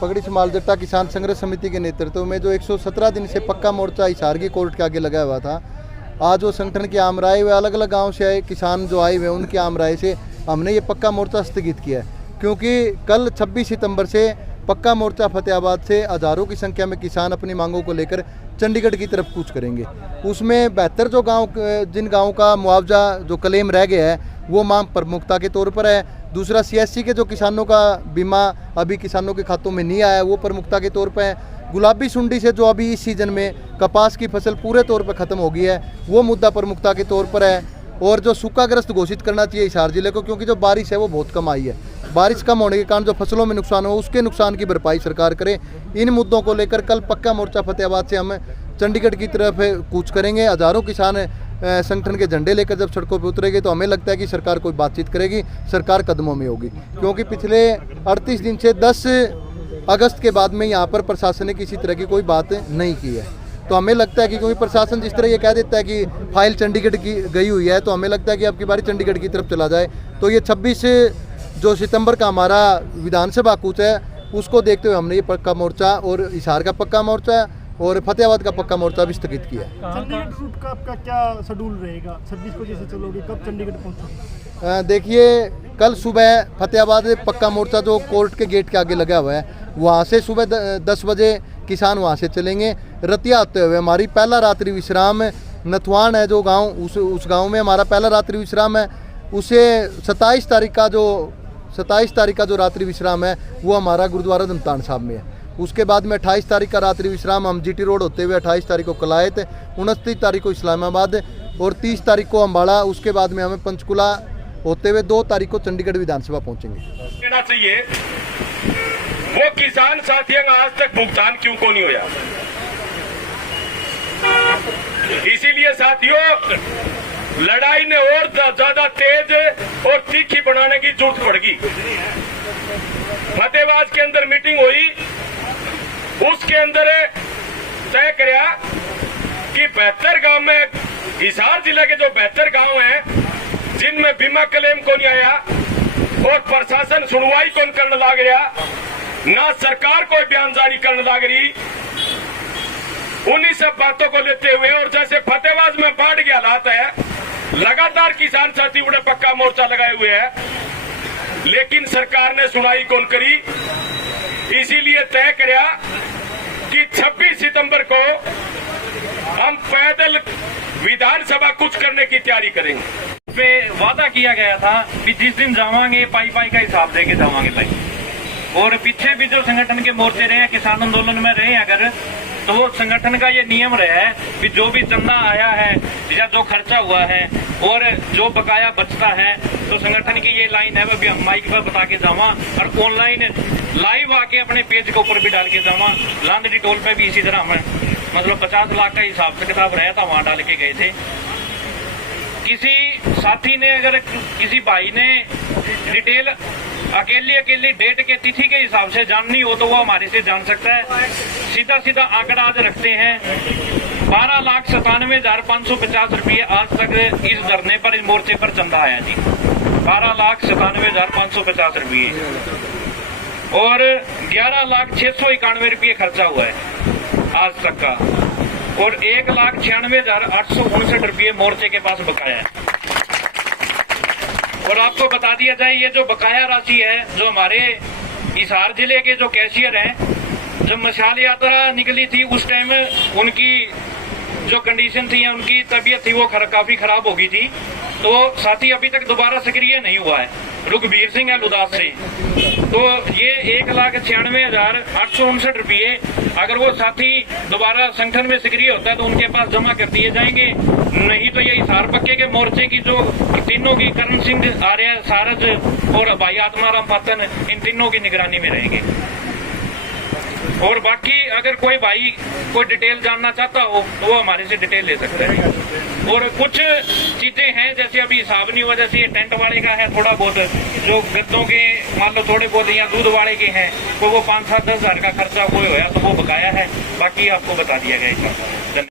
पगड़ी समाल जट्टा किसान संघर्ष समिति के नेतृत्व में जो 117 दिन से पक्का मोर्चा हिसार की कोर्ट के आगे लगा हुआ था, आज वो संगठन की आम राय व अलग अलग गांव से आए किसान जो आए हुए हैं उनकी आम राय से हमने ये पक्का मोर्चा स्थगित किया है। क्योंकि कल 26 सितंबर से पक्का मोर्चा फतेहाबाद से हज़ारों की संख्या में किसान अपनी मांगों को लेकर चंडीगढ़ की तरफ कूच करेंगे। उसमें 72 जो गांव, जिन गांवों का मुआवजा जो क्लेम रह गया है वो मांग प्रमुखता के तौर पर है। दूसरा CSC के जो किसानों का बीमा अभी किसानों के खातों में नहीं आया वो प्रमुखता के तौर पर है। गुलाबी सुंडी से जो अभी इस सीज़न में कपास की फसल पूरे तौर पर ख़त्म हो गई है वो मुद्दा प्रमुखता के तौर पर है। और जो सूखाग्रस्त घोषित करना चाहिए हिसार जिले को, क्योंकि जो बारिश है वो बहुत कम आई है। बारिश कम होने के कारण जो फसलों में नुकसान हो उसके नुकसान की भरपाई सरकार करे। इन मुद्दों को लेकर कल पक्का मोर्चा फतेहाबाद से हम चंडीगढ़ की तरफ कूच करेंगे। हज़ारों किसान संगठन के झंडे लेकर जब सड़कों पर उतरेंगे तो हमें लगता है कि सरकार कोई बातचीत करेगी, सरकार कदमों में होगी। क्योंकि पिछले 38 दिन से 10 अगस्त के बाद में यहाँ पर प्रशासन ने किसी तरह की कोई बात नहीं की है। तो हमें लगता है कि क्योंकि प्रशासन जिस तरह ये कह देता है कि फाइल चंडीगढ़ की गई हुई है, तो हमें लगता है कि अब की बारी चंडीगढ़ की तरफ चला जाए। तो ये 26 जो सितंबर का हमारा विधानसभा कूच है उसको देखते हुए हमने ये पक्का मोर्चा और हिसार का पक्का मोर्चा और फतेहाबाद का पक्का मोर्चा भी स्थगित किया है। चंडीगढ़ रूट का आपका क्या शेड्यूल रहेगा? 26 को जैसे चलोगे, कब चंडीगढ़ पहुँचोगे? देखिए, कल सुबह फतेहाबाद पक्का मोर्चा जो कोर्ट के गेट के आगे लगा हुआ है वहाँ से सुबह 10 बजे किसान वहाँ से चलेंगे। रतिया होते हुए हमारी पहला रात्रि विश्राम नथवान है जो गांव, उस गांव में हमारा पहला रात्रि विश्राम है। उसे 27 तारीख का जो रात्रि विश्राम है वो हमारा गुरुद्वारा धमतान साहब में है। उसके बाद में 28 तारीख का रात्रि विश्राम हम GT रोड होते हुए 28 तारीख को कलायत, 29 तारीख को इस्लामाबाद और 30 तारीख को अम्बाड़ा। उसके बाद में हमें पंचकुला होते हुए 2 तारीख को चंडीगढ़ विधानसभा पहुंचेंगे। कहना चाहिए वो किसान साथियों का आज तक भुगतान क्यों को नहीं हुआ? इसीलिए साथियों लड़ाई ने और ज्यादा तेज और तीखी बनाने की जरूरत पड़गी। फतेहाबाद के अंदर मीटिंग हुई, उसके अंदर तय किया कि 72 गांव में, हिसार जिले के जो 72 गांव हैं जिनमें बीमा क्लेम को नहीं आया और प्रशासन सुनवाई कौन करने लग गया, ना सरकार कोई बयान जारी करने लग रही, उन्हीं सब बातों को लेते हुए और जैसे फतेहाबाद में बाढ़ के हालात है, लगातार किसान साथी उड़े पक्का मोर्चा लगाए हुए हैं, लेकिन सरकार ने सुनाई कौन करी। इसीलिए तय किया कि 26 सितंबर को हम पैदल विधानसभा कुछ करने की तैयारी करेंगे। पे वादा किया गया था कि जिस दिन जावांगे पाई का हिसाब देके जावांगे भाई। और पीछे भी जो संगठन के मोर्चे रहे हैं, किसान आंदोलन में रहे अगर, तो वो संगठन का ये नियम रहा है कि जो भी चंदा आया है या जो खर्चा हुआ है और जो बकाया बचता है तो संगठन की ये लाइन है वो भी हम माइक पर बता के जावा और ऑनलाइन लाइव आके अपने पेज के ऊपर भी डाल के जावा। लांदड़ी टोल पे भी इसी तरह हम मतलब 50 लाख का हिसाब से किताब रहा था, वहां डाल के गए थे। किसी साथी ने अगर किसी भाई ने डिटेल अकेली डेट के तिथि के हिसाब से जाननी हो तो वो हमारे से जान सकता है। सीधा आंकड़ा आज रखते हैं 12,97,550 रुपये आज तक इस धरने पर, इस मोर्चे पर चंदा आया जी। 12,97,550 रुपये और 11,691 रुपये खर्चा हुआ है आज तक का और 1,96,859 रुपये मोर्चे के पास बकाया है। और आपको बता दिया जाए ये जो बकाया राशि है, जो हमारे हिसार जिले के जो कैशियर हैं, जब मशाल यात्रा निकली थी उस टाइम उनकी जो कंडीशन थी या उनकी तबीयत थी वो काफी खराब हो गई थी, तो साथी अभी तक दोबारा सक्रिय नहीं हुआ है, रुखबीर सिंह है लुदास से। तो ये 1,96,859 रुपये अगर वो साथी दोबारा संगठन में सक्रिय होता है तो उनके पास जमा कर दिए जाएंगे। नहीं तो ये हिसार पक्के के मोर्चे की जो तीनों की करण सिंह आर्य, सारज और भाई आत्माराम पातन, इन तीनों की निगरानी में रहेंगे। और बाकी अगर कोई भाई कोई डिटेल जानना चाहता हो तो वो हमारे से डिटेल ले सकता है। और कुछ चीजें हैं जैसे अभी हिसाब नहीं हुआ, जैसे ये टेंट वाले का है थोड़ा बहुत, जो गद्दों के मान लो थोड़े बहुत या दूध वाले के हैं तो वो 5-7-10 हजार का खर्चा कोई होया तो वो बकाया है, बाकी आपको बता दिया गया।